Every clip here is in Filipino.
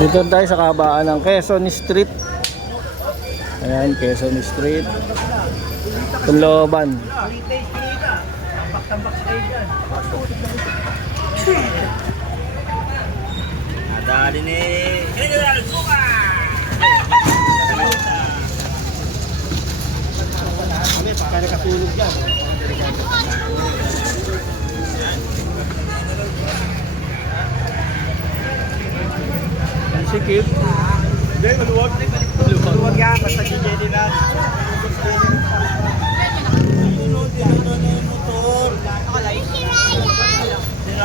Dito tayo sa kabaan ng Quezon Street. Ayan, Quezon Street. Tunloban. Dali ni General Suka. Kaya nakatulog yan. Sikip. Hindi, maluwag. Maluwag yan, basta GJD na. Tinod na yung motor. Sira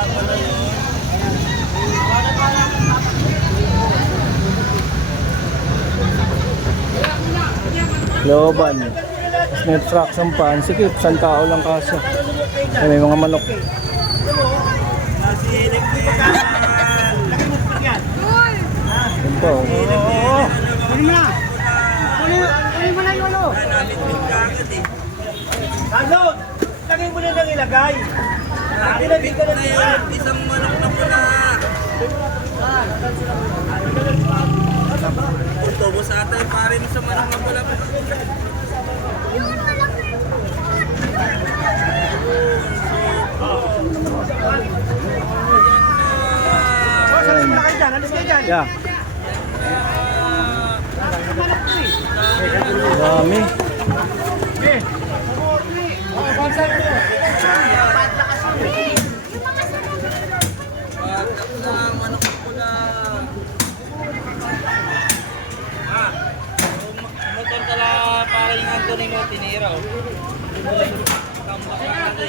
pala yun. Loban. May fraction pa. Sikip, isang tao lang kaso. Ay, may mga manok. Nasilip ko yan. Ito. Kunin mo na. Kunin mo na yung ano. Nalitip ka agad eh. Sandot! Lagay mo na lang ilagay. Nalitip na yan. Isang manok na pula. Kurtobo sa atay pa rin sa manok na pula. Sabi mo na kayo dyan. Alis kayo dyan. Yeah. Dami. Manok na pula. Motor tala para yung Antonino tinira oh. Tambak na kasi.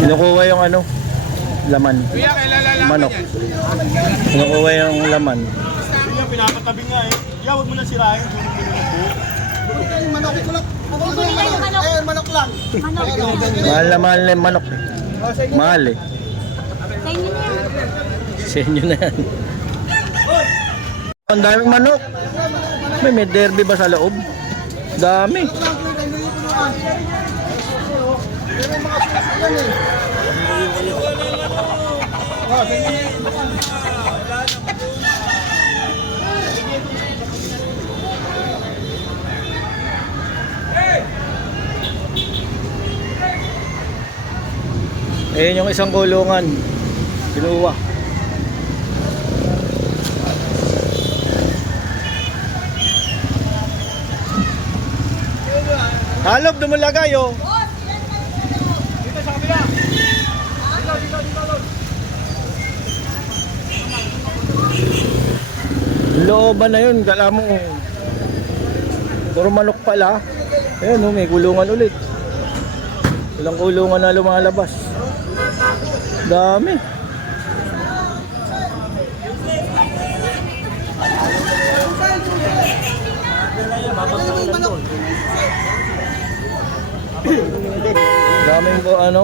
Kinukuha yung ano, laman. Manok. Kinukuha yung laman. Kuya, pinapatabi nga eh. Yeah, huwag mo na sirahin. Manok ko lang. Ayun, manok lang. Mahal na yung manok. Mahal eh. Sa inyo na yan. Ang daming manok. May derby ba sa loob? Dami. Ayan yung isang kulungan. Kinuha. Halop, dumulagay oh. Dito sa kabila. Dito. Looban na yun, kala mo. Puro manok pala. Ayan oh, may kulungan ulit. Ilang kulungan na lumalabas. Dami. Daming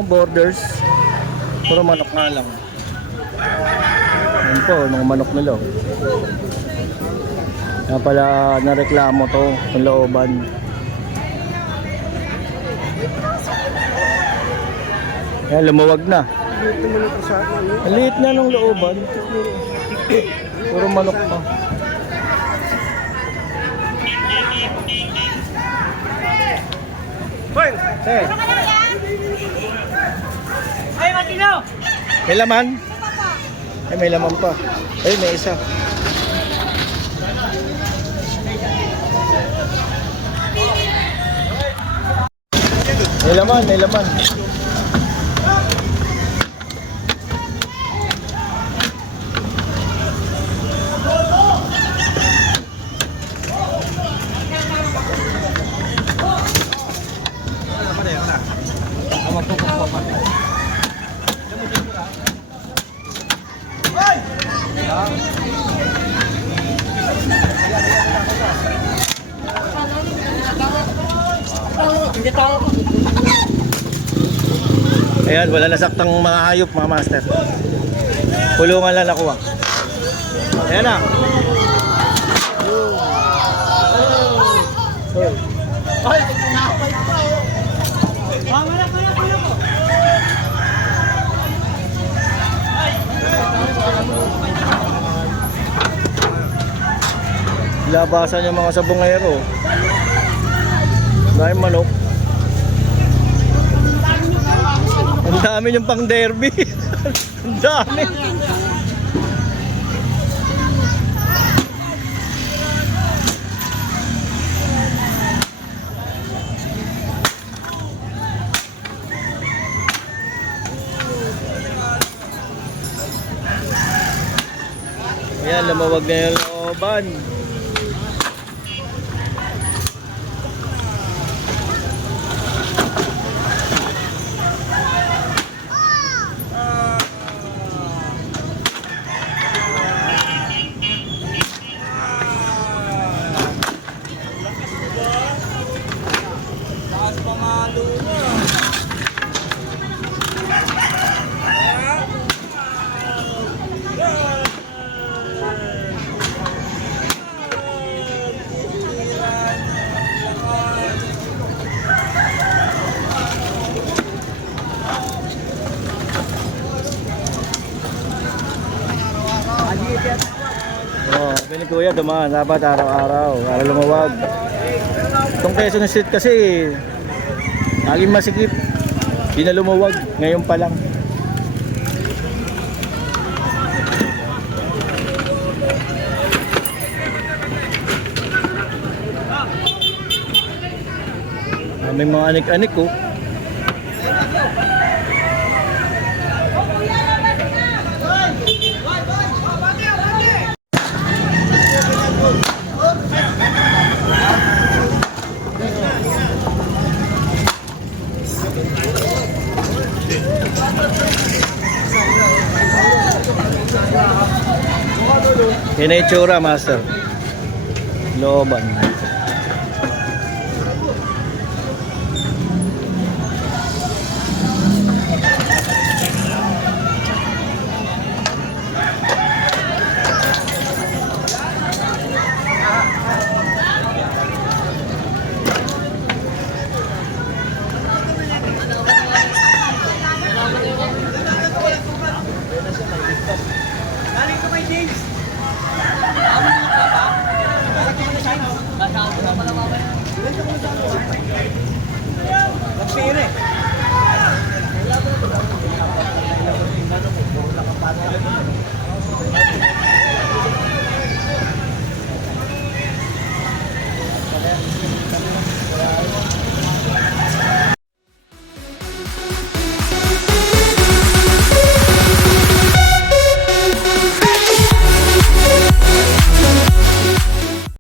borders. Puro manok nga lang. Yan po, mga manok nila. Kaya pala nareklamo to, yung looban. Kaya lumuwag na. Ang liit na ng looban. Puro manok pa. Hoy! Sir, Ay, Matino! may laman? Ay, may laman pa. Ay, may isa. May laman, may laman. Ayan, wala nasaktang mga hayop mga master. Kulungan lang nakuha. Ayan na. Ay! Labasan yung mga sabongero. Dahil manok. Ang dami yung pang derby. Ang dami. Ayan, lumawag na yung looban. Oh, sabi ni Kuya, dumaan dapat araw-araw para lumawag. Itong Quezon Street kasi laging masikip. Hindi na lumawag, ngayon pa lang. May mga anik-anik oh. Yan na yung tsura, master. Looban. Galing ko kay James. Pire.